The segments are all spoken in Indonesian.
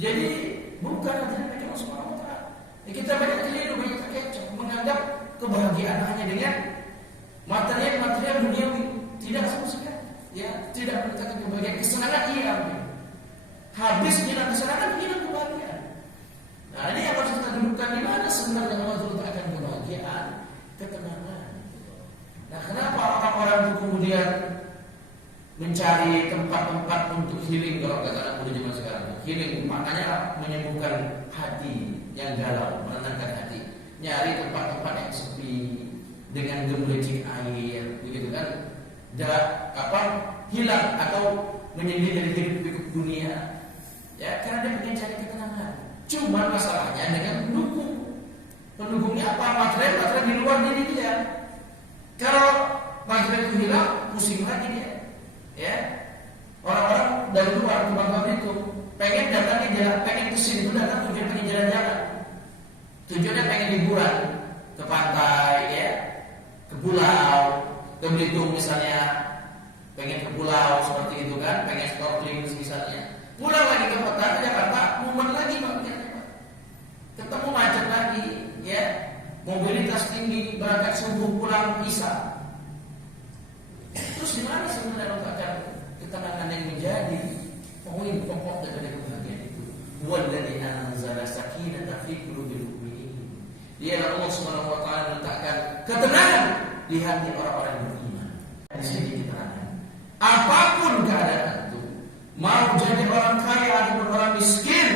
Jadi bukan artinya bagi Allah Subhanahu wa taala. Kita banyak keliru, banyak terkecoh menganggap kebahagiaan hanya dengan material duniawi. Tidak sama sekali. Ya, tidak mendatangkan kebahagiaan. Kesenangan iya. Habisnya dan kesenangan hilang kebahagiaan. Nah, ini yang harus kita dudukkan di mana sebenarnya Allah meletakkan kebahagiaan, ketenangan. Nah, kenapa orang-orang itu kemudian mencari tempat-tempat untuk healing, kalau kata anak muda zaman sekarang? Healing maknanya menyembuhkan hati yang galau, menenangkan hati. Nyari tempat-tempat yang sepi dengan gemericik air, begitu kan? Hilang atau menyendiri dari hidup dunia. Ya, karena dia ingin cari ketenangan. Cuma masalahnya dengan pendukung. Pendukungnya apa? Material di luar diri dia. Kalau material itu hilang, pusing lagi dia. Ya, orang-orang dari luar tukang itu pengen datang ke jalan, pengen kesini itu datang tujuan pengen jalan-jalan. Tujuannya pengen liburan ke pantai, ya, ke pulau, ke Belitung misalnya, pengen ke pulau seperti itu kan, pengen snorkeling misalnya. Pulang lagi ke kota Jakarta, mumet lagi makanya, ketemu macet lagi, ya, mobilitas tinggi, berangkat subuh pulang isya. Terus gimana sebenarnya letakkan ketenangan yang menjadi poin pokok daripada kebahagiaan itu? Walladzi anzala sakinata fi qulubil mu'minin. Dia Allah Subhanahu wa taala letakkan ketenangan di hati orang-orang yang beriman. Di sini ketenangan. Apapun keadaan itu, mau jadi orang kaya ataupun orang miskin,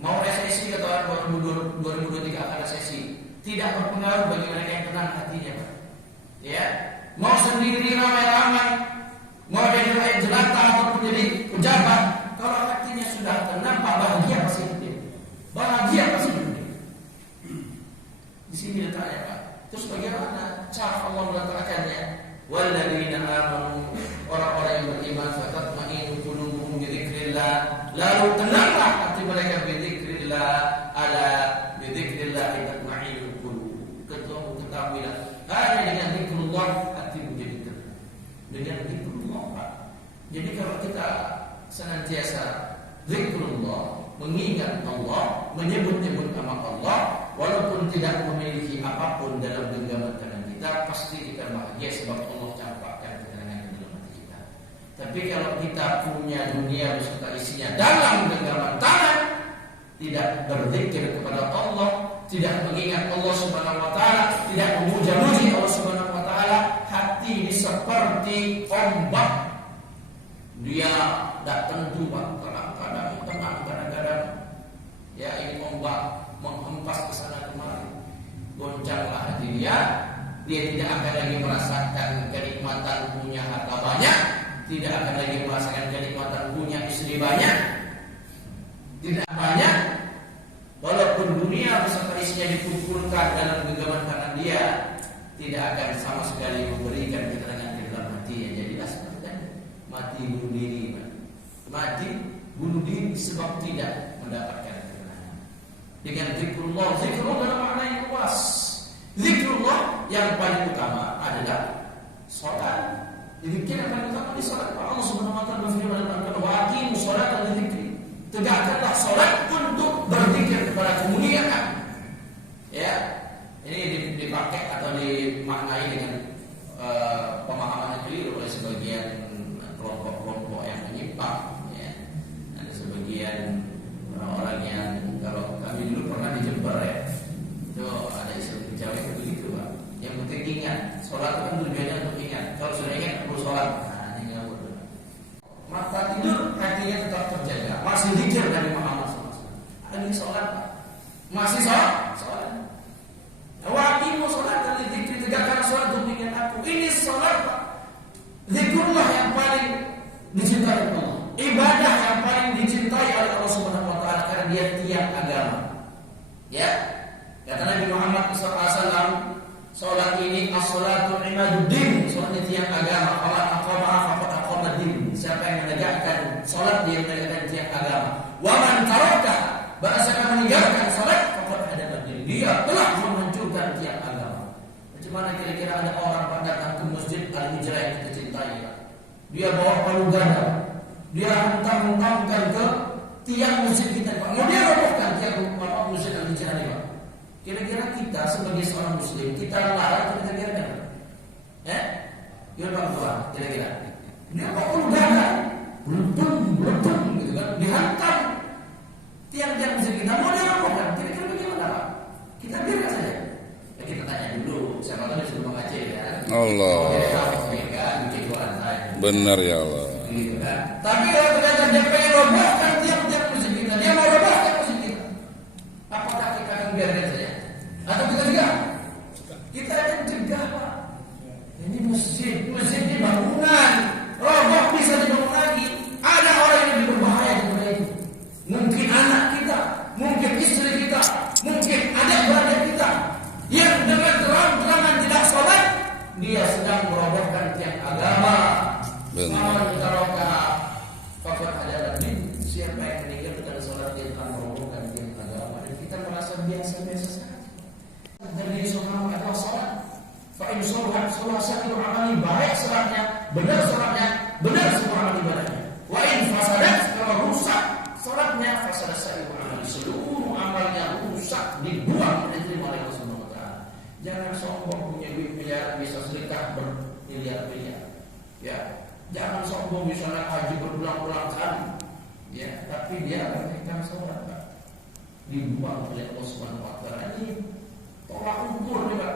mau resesi atau 2023 akan resesi, tidak berpengaruh bagi mereka yang tenang hatinya, Pak. Ya. Mau sendiri ramai-ramai, mau jadi rakyat jelata ataupun jadi pejabat, kalau hatinya sudah tenang, Pak, bahagia pasti hidup. Bahagia pasti hidup. Di sini letaknya, Pak. Terus bagaimana cara Allah meletakkannya? Walladzina amanu, orang-orang yang beriman, fatatma'innu qulubuhum bi dzikrillah, lalu tenanglah hati mereka bi dzikrillah, ala bi dzikrillah tatma'innul qulub. Ketahuilah hanya dengan zikrullah dengan zikrullah, Pak. Jadi kalau kita senantiasa zikrullah, mengingat Allah, menyebut-nyebut nama Allah, walaupun tidak memiliki apapun dalam genggaman tangan kita, pasti kita bahagia sebab Allah campakkan ketenangan di dalam hati kita. Tapi kalau kita punya dunia beserta isinya dalam genggaman tangan, tidak berzikir kepada Allah, tidak mengingat Allah Subhanahu wa taala, tidak memuja-muji Allah Subhanahu wa taala, hati ini seperti ombak. Dia tidak tentu, Pak. Kadang-kadang ya ini ombak menghempas ke sana kemari. Goncanglah hati dia. Dia tidak akan lagi merasakan kenikmatan punya harta banyak, tidak akan lagi merasakan kenikmatan punya istri banyak, tidak banyak. Walaupun dunia beserta isinya dikumpulkan dalam genggaman tangan dia, tidak akan sama sekali memberikan keterangan di dalam hatinya. Jadilah seperti tadi, mati bunuh diri, mati bunuh diri sebab tidak mendapatkan keterangan. Dengan zikrullah, zikrullah dalam makna yang luas. Zikrullah yang paling utama adalah sholat. Zikir yang paling utama di sholat. Allah Subhanahu wa taala berfirman dalam Al-Qur'an, "Wa aqimus sholata lidzikri." Tegakkanlah sholat untuk berzikir kepada kemuliaan. Ya, ini dipakai atau dimaknai dengan pemahaman keliru oleh sebagian kelompok-kelompok yang menyimpang. Ya. Ada sebagian orang-orang yang, kalau kami dulu pernah di Jember, ya, itu ada istilah Jawa begitu, Pak. Yang penting ingat, sholat itu kan tujuannya untuk ingat. Kalau sudah ingat perlu sholat. Nah, ini nggak boleh. Mata tidur hatinya tetap terjaga. Masih zikir dari Muhammad SAW. Lagi sholat, Pak. Masih sholat. Waqimu sholat dan zikir, tegakkan sholat untuk ingat aku. Ini sholat, Pak. Zikrullah yang paling dicintai Allah. Ibadah yang paling dicintai oleh Allah Subhanahu wa taala karena dia tiang agama. Ya. Kata Nabi Muhammad SAW, sholat ini as-sholatu imaduddin, sholat ini tiang agama. Kalau aqamaha faqad aqama din. Siapa yang menegakkan sholat, dia menegakkan tiang agama. Wa man taraka, bahasa meninggalkan sholat, faqad hadama din. Dia telah menghancurkan tiang agama. Bagaimana kira-kira ada orang datang ke masjid Al-Hijrah yang kita cintai, Dia bawa palu gada, dia hentam-hentamkan ke tiang musik kita, Pak. Mau dia robohkan tiang musik yang bicara ini, Pak. Kira-kira kita sebagai seorang muslim, kita larang, kita biarkan? Gimana Pak? Kira-kira? Dia kok udah belum gitu kan? Dihantam tiang-tiang musik kita, mau dia robohkan? Kira-kira bagaimana, Pak? Kita biarkan saja. Ya, kita tanya dulu, siapa tahu disuruh Bang Aceh ya. Allah. Benar ya Allah. Gitu kan? Tapi kalau ternyata dia pengen robohkan tiang-tiang musik kita, dia mau robohkan musik kita, apakah kita akan biarkan saja? Atau kita cegah? Kita akan cegah, Pak. Ini masjid ini bangunan, roboh bisa dibangun lagi. Ada orang yang lebih berbahaya daripada itu. Mungkin anak kita, mungkin istri kita, mungkin adik-beradik kita yang dengan terang-terangan tidak sholat, dia sedang merobohkan tiang agama. Kalau kita robohkan, fakir adalah siapa yang meninggal dengan sholat dia telah merobohkan tiang agama, dan kita merasa biasa-biasa saja. Dari seorang adalah sholat. Fa'in sholat satu amali, baik sholatnya, benar semua amal ibadahnya. Wa'in fasadat, kalau rusak sholatnya, fasadat satu amali, seluruh amalnya rusak, dibuang, diterima oleh Allah Subhanahu wa Ta'ala. Jangan sombong punya duit miliar, bisa sedekah bermiliar-miliar. Ya, jangan sombong bisa naik haji berulang-ulang kali. Ya, tapi dia mereka sholat, Pak, dibuang oleh Allah Subhanahu wa Ta'ala. Ini tolak ukur nih, Pak.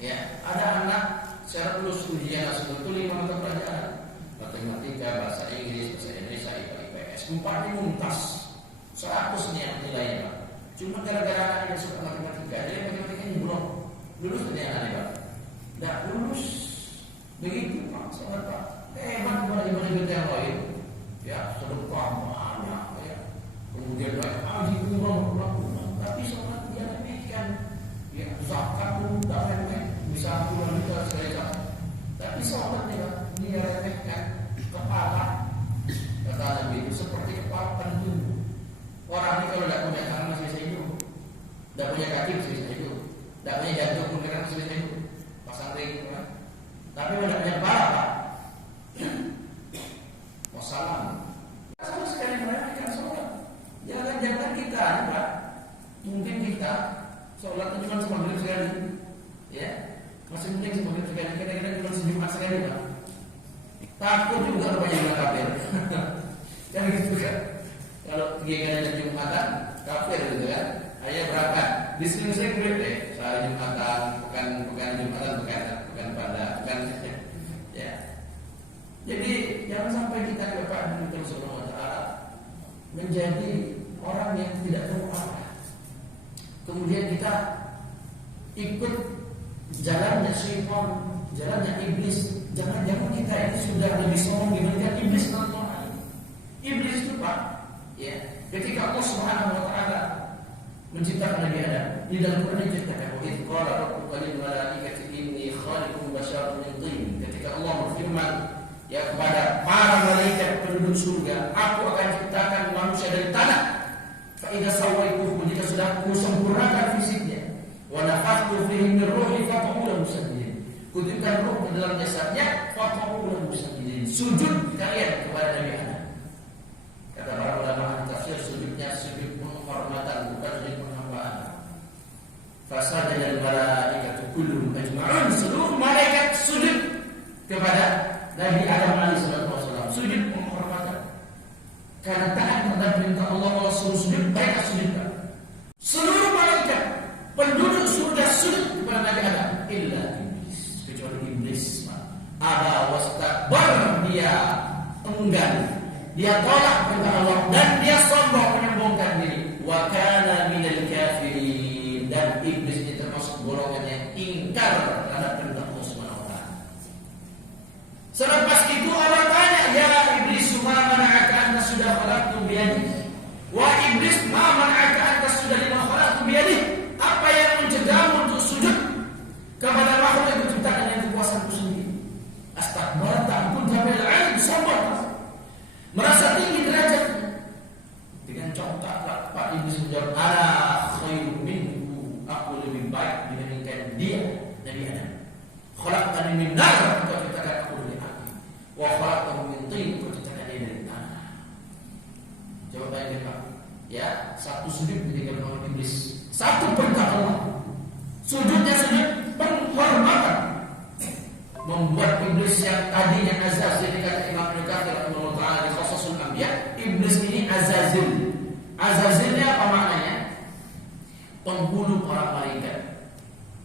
Ya, ada anak secara lulus ujian nasional itu 5 mata pelajaran, matematika, bahasa Inggris, bahasa Indonesia, IPA, IPS, 4 ini muntas 100 nih nilainya, Pak. Cuma gara-gara anaknya suka matematika, jadi matematikanya belum lulus tadi anaknya, Pak. Nggak lulus, begitu Pak, sangat Pak. Hebat dibanding kita yang lain. Ya, sedekah banyak, ya. Kemudian haji umroh, tapi sholat dia remehkan. Ya, zakat pun tak remeh, bisa puluhan juta sekali zakat. Tapi sholatnya dia remehkan. Kepala, kata Nabi itu seperti kepala penentu. Orang ini kalau tidak punya tangan masih bisa hidup, tidak punya kaki masih bisa hidup, tidak punya jantung pun masih bisa hidup. Pasang ring, kan? Tapi kalau tidak punya kepala, Pak, wassalam. Sama sekali meremehkan sholat. Jangan kita, Pak. Mungkin kita sholatnya cuma semaghrib sekali, ya, masih penting semaghrib sekali, kadang-kadang cuma sejumat sekali, Pak. Takut juga banyak kafir. Jangan gitu kan? Kalau kegiatan Jumatan kafir gitu kan? Ayah berangkat, disini-sini duit deh, sehari Jumatan, bukan Jumatan, bukan pada, bukan ya. Jadi jangan sampai kita kepada Allah Subhanahu wa Ta'ala menjadi orang yang tidak tahu Allah. Kemudian kita ikut jalannya syaitan, jalannya iblis. Jangan-jangan kita ini sudah lebih sombong dibandingkan iblis. Iblis itu, Pak, ya, ketika Allah Subhanahu wa Ta'ala menciptakan Nabi Adam, di dalam Quran diceritakan, "Wa idz qala rabbuka lil malaikati inni khaliqun basyaran min tin." Ketika Allah berfirman ya kepada para malaikat penduduk surga, aku akan ciptakan manusia dari tanah. Fa idza sawaituhu, jika sudah kusempurnakan fisiknya, wa nafakhtu fihi min ruhi faq'u lahu sajidin. Kutipkan ruh ke dalam jasadnya, faq'u lahu sajidin. Sujud kalian kepada Nabi Adam. Kata para ulama tafsir, sujudnya sujud penghormatan, bukan sujud penghambaan. Fasajada al-malaikatu kulluhum ajma'un, seluruh malaikat sujud kepada Nabi Adam alaihissalam, sujud penghormatan. Karena taat terhadap perintah Allah suruh sujud, mereka sujudkan. Seluruh malaikat penduduk surga sujud kepada Nabi Adam, illa iblis, kecuali iblis. Aba wastakbar, dia enggan, dia tolak perintah Allah dan dia sombong menyombongkan diri. Wa kana minal kafirin, dan iblis ini termasuk golongan yang ingkar terhadap perintah Allah Subhanahu wa Ta'ala. Selepas itu Allah tanya, ya iblis, ma mana'aka anta sudah khalaqtu biyadi? Wa iblis, ma mana'aka anta sudah lima khalaqtu biyadi? Apa yang mencegahmu untuk sujud kepada makhluk yang diciptakan dengan kekuasaanku sendiri? Astakbarta pun sampai lain sombong, merasa tinggi derajat. Dengan contoh Pak iblis menjawab, ana khairum minhu, aku lebih baik dibandingkan dia, Nabi Adam. Khalaqtani min nar, kau ciptakan aku dari api. Wa khalaqtahu min tin, kau ciptakan dia dari tanah. Jawabannya jemaah. Ya, satu sujud ditinggalkan oleh iblis. Satu perintah Allah. Sujudnya sujud penghormatan. Membuat iblis yang tadinya Azazil, dikata Imam Ibnu Katsir rahimahullah taala di Qasasul Anbiya, iblis ini Azazil. Azazilnya apa maknanya? Penghulu para malaikat.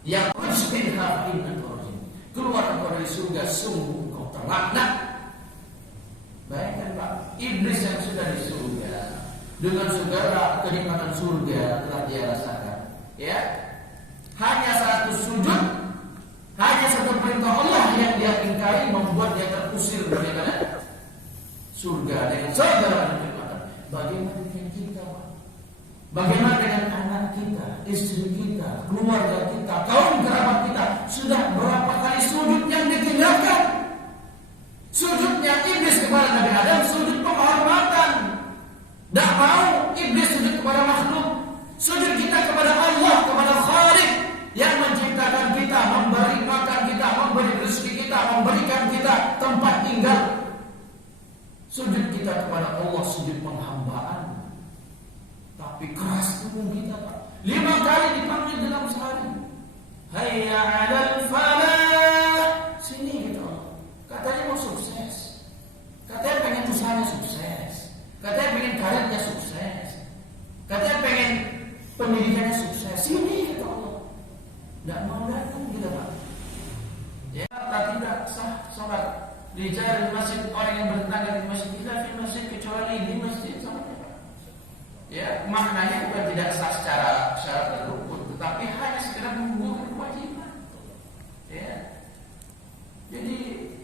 Yang usbinha inna rajim. Keluar dari surga, sungguh engkau terlaknat. Bayangkan Pak, iblis yang sudah di surga dengan segala kenikmatan surga telah dia rasakan, ya. Hanya satu sujud, hanya satu perintah Allah yang dia ingkari membuat dia terusir dari surga dengan segala kenikmatan. Bagaimana dengan kita, Pak? Bagaimana dengan anak kita, istri kita, keluarga kita, kaum kerabat kita? Sudah berapa kali sujud yang ditinggalkan? Sujudnya iblis kepada Nabi Adam, sujud penghormatan. Tak mau iblis sujud kepada makhluk. Sujud kita kepada Allah, kepada Khaliq yang menciptakan kita, memberi makan kita, memberi rezeki kita, memberikan kita tempat tinggal. Sujud kita kepada Allah, sujud penghambaan. Tapi keras tubuh kita, Pak. 5 kali dipanggil dalam sehari. Hayya 'alal falah. Sini kita. Katanya mau sukses. Katanya pengen usahanya sukses. Katanya pengen karirnya sukses. Katanya pengen pendidikannya sukses. Sini kata Allah. Tidak mau datang kita, Pak. Ya, tidak sah sholat di jalan masjid. Orang yang bertetangga di masjid tidak di masjid kecuali di masjid sholatnya, Pak. Ya, maknanya bukan tidak sah secara rukun, tetapi hanya sekedar menggugurkan kewajiban. Ya. Jadi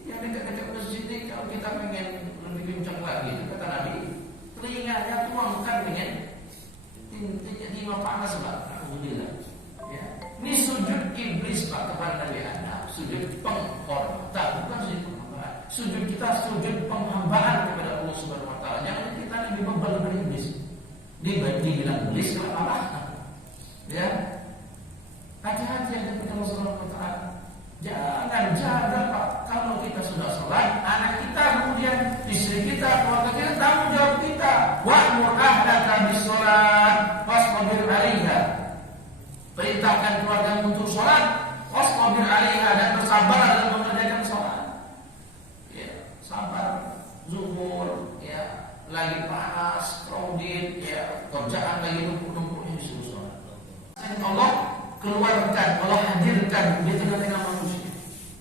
yang dekat-dekat masjid ini kalau kita pengen lebih kencang lagi, kata Nabi, telinganya tuangkan dengan timah panas, Pak. Alhamdulillah. Ya. Ini sujud iblis, Pak, kepada Nabi Adam. Sujud penghormatan, bukan sujud penghambaan. Sujud kita sujud penghambaan kepada Allah Subhanahu Wa Taala. Jangan kita lebih bebal dari iblis. Dibilang iblis apa? Ya. Hati-hati yang kepada Allah Subhanahu Wa Taala. Jangan jaga, Pak. Kalau kita sudah sholat, anak kita, kemudian istri kita, keluarga kita, tanggung jawab kita. Wa'mur ahlaka bis-sholat wasbir 'alaiha. Perintahkan keluarga untuk sholat, wasbir 'alaiha, dan bersabar dalam mengerjakan sholat. Ya, sabar. Zuhur, ya, lagi panas, crowded, ya, kerjaan lagi numpuk-numpuk, ini suruh sholat. Allah keluarkan, Allah hadirkan di tengah-tengah manusia.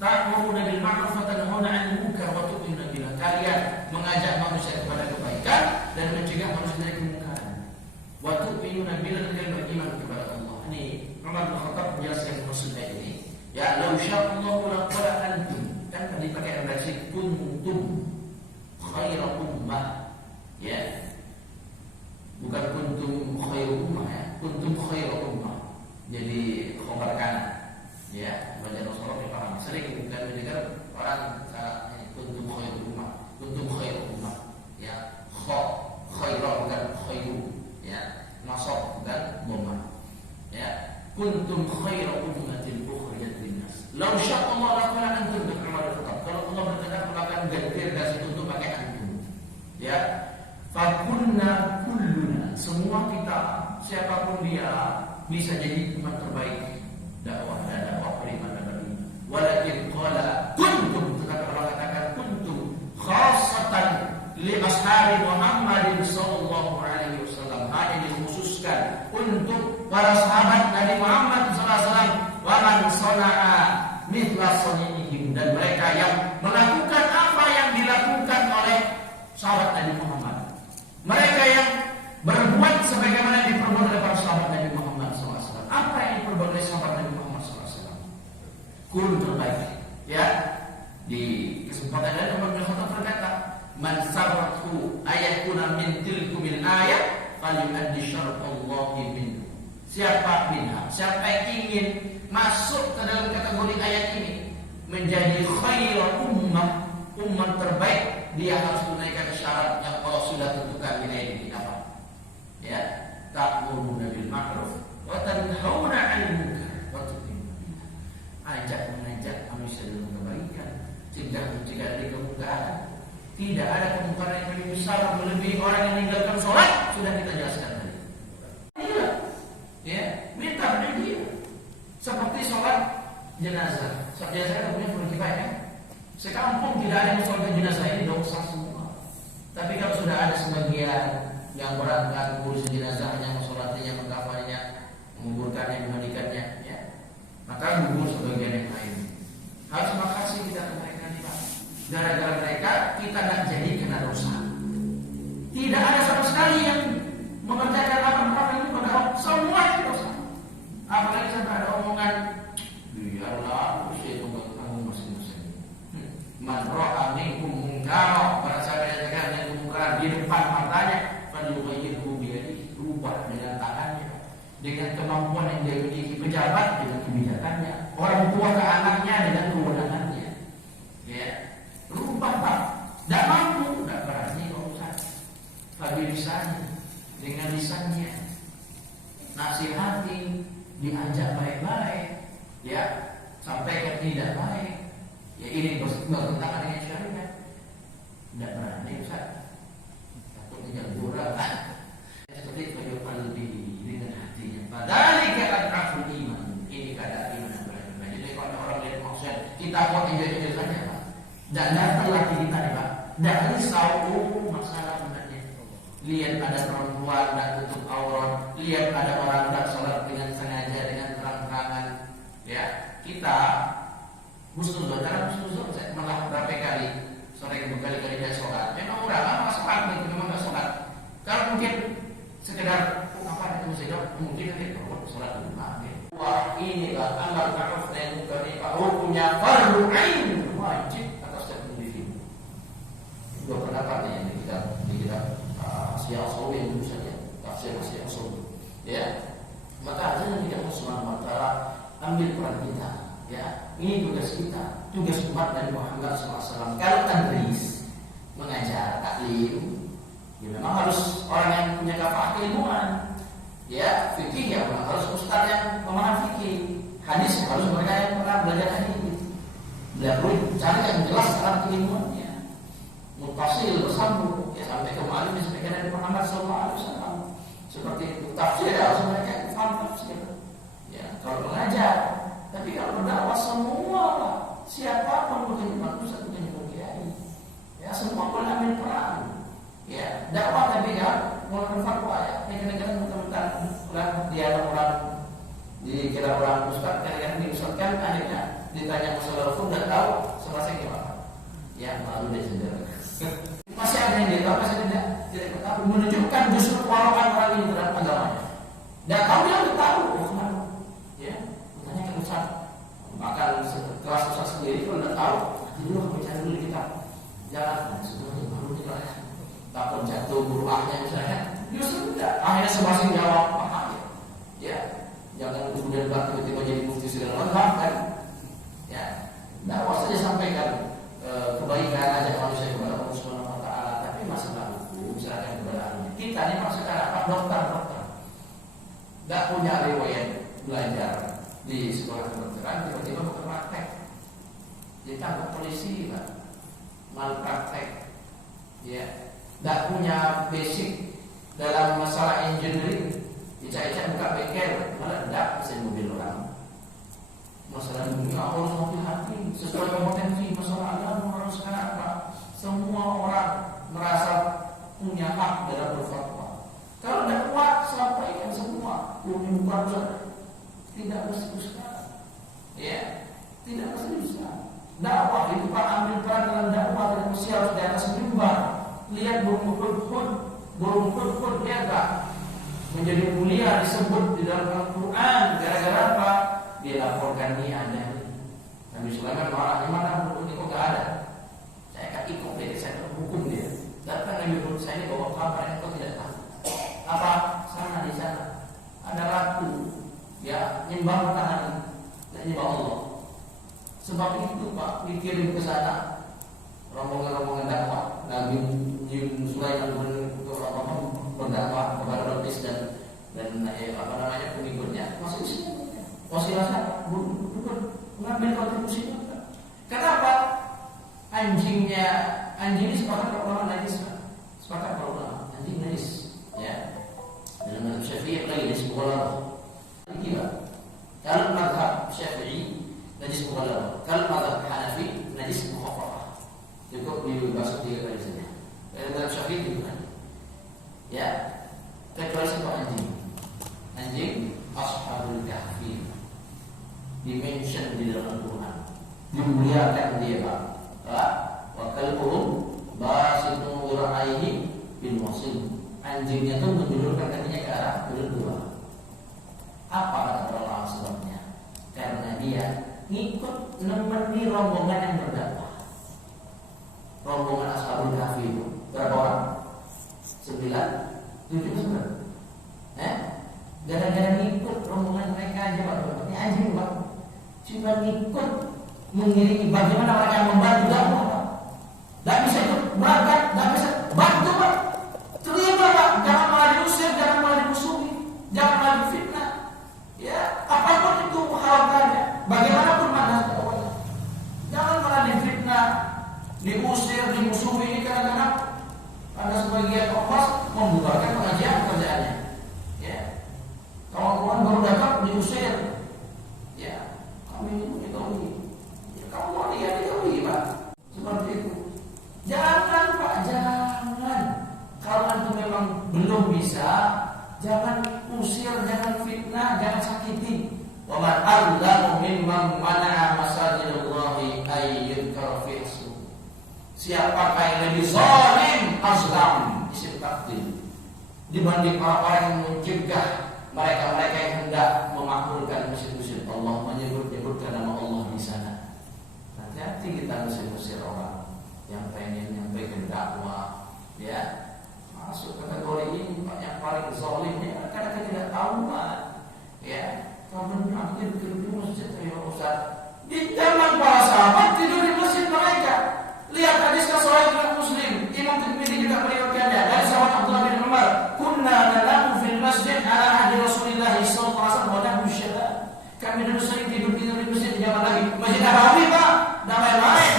Ta'muruna bil ma'ruf wa tanhauna 'anil munkar wa tu'minuna billah. Kalian mengajak manusia kepada kebaikan dan mencegah manusia dari kemungkaran. Wa tu'minuna billah, dan beriman kepada Allah. Ini Umar bin Khattab menjelaskan maksudnya ini. Ya, law sya'allahu laqala antum. Kan tadi pakai redaksi kuntum khairu ummah. Ya. Bukan kuntum khairu ummah, ya. Kuntum khairu ummah. Jadi khobar kanan, ya, baca Rasulullah dipahami. Sering bukan mendengar orang kuntum khairu ummah, kuntum khairu ummah, ya, khairu bukan khairu, ya, nasab bukan ummah, ya, kuntum khairu ummatin ukhrijat linnas. Law syaa Allah laqala antum bil amal tetap. Kalau Allah berkehendak akan ganti dari situ untuk pakai antum, ya. Fakunna kulluna, semua kita, siapapun dia, bisa jadi iman terbaik dakwah dan dakwah beriman dan beriman. Walakin qala kuntum, tetapi Allah katakan kuntum khassatan li ashabi Muhammadin sallallahu alaihi wasallam, hanya dikhususkan untuk para sahabat Nabi Muhammad sallallahu alaihi wasallam. Wa man sana'a mithla sani'ihim, dan mereka yang melakukan apa yang dilakukan oleh sahabat Nabi Muhammad. Mereka yang berbuat sebagaimana yang diperbuat oleh para sahabat Nabi Muhammad SAW. Apa yang diperbuat oleh sahabat Nabi Muhammad SAW? Kurun terbaik. Ya, di kesempatan ini Umar bin Khattab berkata, "Man sarrahu ayakuna min tilkumil ayat, falyu'addi syar'allahi minhu." Siapa yang ingin masuk ke dalam kategori ayat ini, menjadi khairul ummah, umat terbaik, dia harus tunaikan syarat yang Allah sudah tentukan di ayat ini. Apa? Ya, ta'muruna bil ma'ruf wa tanhauna 'anil munkar wa tu'minuna billah. Mengajak manusia dalam kebaikan, mencegah dari kemungkaran. Tidak ada kemungkaran yang lebih besar melebihi orang yang meninggalkan sholat. Sudah tidak ada yang sholat jenazah ini dosa semua. Tapi kalau sudah ada sebagian yang berangkat ngurus jenazahnya, mensolatinya, mengkafaninya, menguburkannya, memandikannya, ya, maka gugur sebagian yang lain. Harus makasih kita ke mereka nih Pak. Gara-gara mereka kita tidak jadi kena dosa. Tidak ada sama sekali yang mengerjakan apa-apa itu padahal semua itu dosa. Apalagi sampai ada omongan, biarlah usia tunggal kamu masing-masing. Man ra'a minkum munkara, para sahabat yang tekan yang kemungkaran di depan matanya, falyughayyirhu biyadihi, rubah dengan tangannya, dengan kemampuan yang dia miliki, pejabat dengan kebijakannya, orang tua ke anaknya dengan kewenangannya. Ya, rubah Pak. Tidak mampu, tidak berani Pak Ustaz. Tapi lisannya, dengan lisannya, nasihati, diajak baik-baik, ya, sampaikan tidak baik. Ya ini bertentangan dengan syariat. Tidak berani Ustaz. Takut tidak murah. Seperti beliau qalbi dengan hatinya. Padahal adraful iman. Ini keadaan iman yang benar. Jadi kalau orang lihat maksud kita buat enjoy saja Pak. Dan datang lagi kita nih Pak. Dan risau masalah benarnya. Lihat ada perempuan tidak tutup aurat. Lihat ada orang tidak sholat dengan sengaja dengan terang-terangan. Ya kita husnuzon, karena husnuzon saya malah berapa kali sore berkali-kali dia sholat. Memang orang sholat, memang nggak sholat. Kalau mungkin sekedar apa itu saja, mungkin nanti kalau sholat di rumah. Wah inilah amar ma'ruf nahi munkar ini Pak, hukumnya fardu ain, wajib atas setiap individu. Dua pendapat yang di kita Syiah Sawi yang dulu saja, tafsir Syiah Sawi. Ya, maka harusnya kita Subhanahu wa taala ambil peran kita. Ya, ini tugas kita, tugas umat Nabi Muhammad SAW. Kalau tadris, mengajar, taklim, ya memang harus orang yang punya kafah keilmuan. Ya, fikih ya memang harus ustaz yang memahami fikih. Hadis harus mereka yang pernah belajar hadis. Belajar cari yang jelas dalam keilmuannya. Mutasil bersambung, ya sampai ke mu'allim disampaikan Nabi Muhammad SAW. Seperti itu tafsir ya harus mereka yang paham tafsir. Ya, kalau mengajar. Tapi kalau berdakwah semua siapapun bukan cuma ustaz, bukan cuma kiai, ya semua boleh ambil peran. Ya dakwah tapi kan mengeluarkan fatwa ya. Kadang-kadang teman-teman dia orang dikira orang ustaz, kadang-kadang diusulkan akhirnya ditanya masalah hukum dan tahu selesai gimana. Ya malu dia sendiri. Masih ada yang dia tahu, masih tidak tahu. Menunjukkan justru kewalahan orang ini terhadap agamanya. Dan kamu yang tahu, ya. Makan kelas usaha sendiri pun tidak tahu. Jadi lu baca dulu kita jangan sebetulnya baru kita takut jatuh buruhnya misalnya. Justru tidak. Akhirnya sebasing jawab paham ya. Jangan kemudian tiba-tiba jadi mufti segala macam kan. Ya. Dakwah saja sampaikan kebaikan, ajak manusia kepada Allah Subhanahu wa taala, tapi masalah hukum misalkan kepada kita ini maksudnya apa? Dokter. Tidak punya riwayat belajar di sekolah kedokteran, tiba-tiba mau praktek ditangkap polisi Pak, malpraktek ya, tidak punya basic dalam masalah engineering, icak-icak buka bengkel malah tidak bisa mobil orang. Masalah dunia harus hati-hati sesuai kompetensi, masalah agama harus apa. Semua orang merasa punya hak dalam berfatwa. Kalau tidak kuat sampaikan semua, bukan tidak mesti ustaz, ya, tidak mesti ustaz. Dakwah itu Pak, ambil peran dalam dakwah dan mesti harus di atas mimbar. Lihat burung hudhud ya Pak, menjadi mulia disebut di dalam Al-Quran. Gara-gara apa? Dia laporkan ini ada. Nabi Sulaiman marah, gimana burung ini kok nggak ada? Saya akan ikut dia, saya hukum dia. Datang Nabi Hud, saya ini bawa kabar yang kau tidak tahu. Apa? Sana di sana ada ratu. Ya, nyembah matahari dan nyembah Allah. Sebab itu Pak dikirim ke sana rombongan-rombongan dakwah. Nabi Sulaiman berdakwah kepada Balqis dan pengikutnya masih usia. Wasilah bukan mengambil kontribusi. Kenapa? Anjing ini sepakat para ulama najis. Sepakat para ulama anjing najis. Ya. Dalam mazhab Syafi'i lagi disebut gila. Kalau mazhab Syafi'i najis mughalladhah, kalau mazhab Hanafi najis mukhaffafah. kecuali satu anjing. Anjing Ashabul Kahfi dimention di dalam Al-Quran, dimuliakan dia Pak. Wa kalbuhum basitun wira'aihi bil wasil. Anjingnya itu menjulurkan kakinya ke arah kedua. Apa kata para ulama sebabnya? Karena dia ngikut menemani rombongan yang berdakwah. Rombongan Ashabul Kahfi itu berapa orang? 9, 7, 9. Gara-gara ngikut rombongan mereka aja Pak. Ini anjing Pak. Cuma ngikut mengiringi bagaimana mereka membantu dakwah Pak. Tidak bisa ikut berangkat, tidak bisa bantu Pak. Terima Pak, jangan malah diusir, jangan malah dimusuhi, jangan malah difitnah. Ya, apapun itu harapannya, bagaimanapun mana dakwahnya, jangan malah difitnah, diusir, dimusuhi. Ini kadang-kadang ada sebagian ormas membubarkan pengajian kerjaannya. Ya, kawan-kawan baru datang diusir. Ya, kami mengetahui. Ya, kamu mau lihat diketahui Pak, seperti itu. Jangan Pak, jangan. Kalau antum memang belum bisa, jangan usir, jangan fitnah, jangan sakiti. Wa man adzlamu mimman mana'a masajidallahi ay yudhkara fi ismu. Siapakah yang lebih zalim, azlam, isim tafdil, dibanding orang-orang yang mencegah mereka-mereka yang hendak memakmurkan masjid-masjid Allah, menyebut-nyebutkan nama Allah di sana. Hati-hati kita usir-usir orang yang pengen nyampaikan dakwah, ya. Masuk kategori ini yang paling zalim ya, karena kita tidak tahu Pak. Ya, kamu nanti tidur di masjid ya Ustaz. Di zaman para sahabat tidur di masjid mereka. Lihat hadis Sahih Muslim, Imam Tirmidzi juga meriwayatkannya dari sahabat Abdullah bin Umar, "Kunna nanamu fil masjid ala ahdi Rasulillah sallallahu alaihi wasallam wa nahnu syabab." Kami dulu sering tidur di masjid di zaman lagi. Masjid Nabawi Pak, main-main.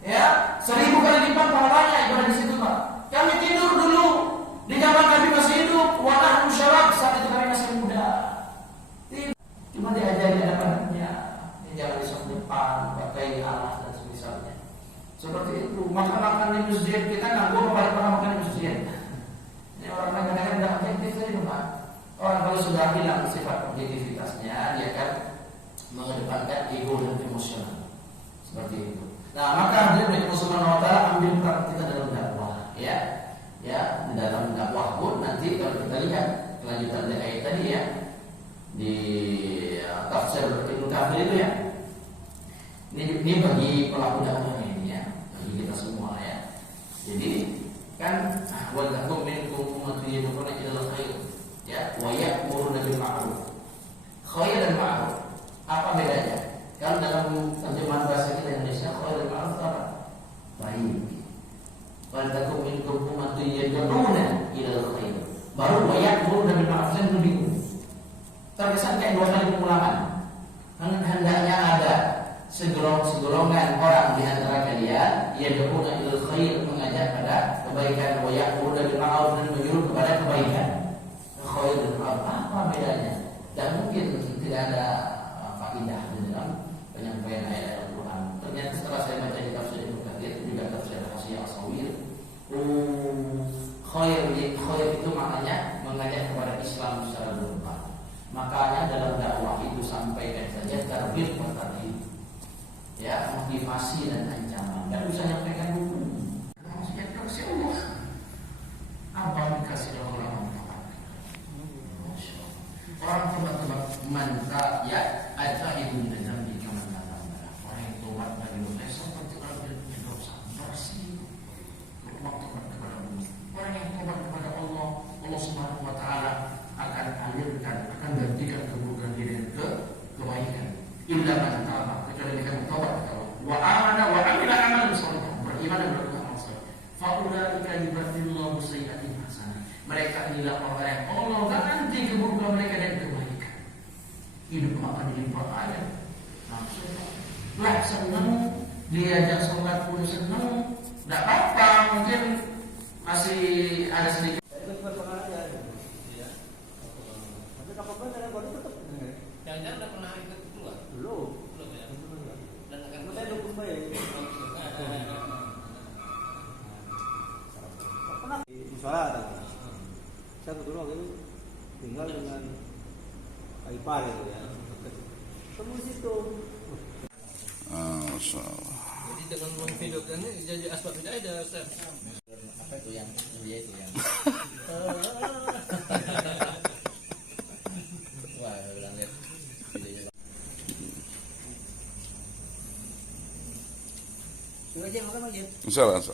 Ya, 1000 kali lipat pahalanya ibadah di situ Pak. Kami tidur dulu di zaman Nabi masih hidup, wa nahnu syabab, saat itu kami masih muda. Cuma diajari anak-anaknya, jangan di soft depan, pakai alas dan semisalnya. Seperti itu. Makan-makan di masjid kita nggak boleh pernah makan di masjid. Ini orang kadang-kadang tidak objektif saja Pak. Orang kalau sudah hilang sifat objektivitasnya, dia akan mengedepankan ego dan emosional. Seperti itu. Nah, maka Allah Subhanahu wa taala ambil peran kita dalam dakwah, ya. Ya, di dalam dakwah pun nanti kalau kita lihat kelanjutan dari ayat tadi ya, di tafsir Ibnu Katsir itu ya. Ini bagi pelaku dakwah ini ya, bagi kita semua ya. Jadi kan wal takum minkum ummatun yad'una ila khair, ya, wa ya'muruna bil ma'ruf. Khair dan ma'ruf. Apa bedanya? Kalau dalam terjemahan bahasa kita Indonesia, khair dan ma'ruf apa? Baik. Wal takum minkum ummatun yad'una ila khair. Baru wa ya'muruna bil ma'ruf dan bingung. Terkesan kayak 2 kali pengulangan. Hendaknya ada segolongan orang di antara kalian yad'una ila khair, mengajak pada kebaikan, wa ya'muruna bil ma'ruf dan menyuruh kepada kebaikan. Khair dan ma'ruf apa bedanya? Dan mungkin tidak ada faedah di dalam penyampaian ayat Al-Quran. Ternyata setelah saya baca di tafsir Ibnu Katsir, juga tafsir Hasyiah As-Sawir, khair itu maknanya mengajak kepada Islam secara global. Makanya dalam dakwah itu sampaikan saja tarbiyah wa tarhib. Ya, motivasi dan ancaman. Dan bisa nyampaikan hukum. Maksudnya kasih Allah. Apa dikasih Allah? Orang tobat-tobat mantap ya, ada ibu dan di kamar dalam. Orang yang tobat dari dosa seperti orang yang berdosa bersih. Waktu kepada Allah. Orang yang tobat kepada Allah, Allah Subhanahu wa taala akan alirkan, akan gantikan keburukan diri ke kebaikan. Illa man taba, kecuali mereka bertobat kepada Allah. Wa amana wa amila amalan salih, beriman dan beramal saleh. Fa ulaika yubaddilullahu sayyi'atihim hasanah. Mereka inilah orang yang Allah ganti keburukan mereka dan kebaikan. Hidup akan dilipat aja. Maksudnya, lah senang diajak sholat pun senang. Tidak apa-apa, mungkin masih ada sedikit. Jangan-jangan udah pernah ikut keluar? Belum ya? Dan akan saya dukung baik. Pernah di sholat. Saya kebetulan waktu itu tinggal dengan Pak Ipar gitu ya. Temu situ. Masya Allah. Jadi dengan memvideokan ini jadi asbab hidayah ada Ustaz. Apa itu yang dia itu yang wah ulang lihat videonya. Coba aja makan lagi. Insya Allah.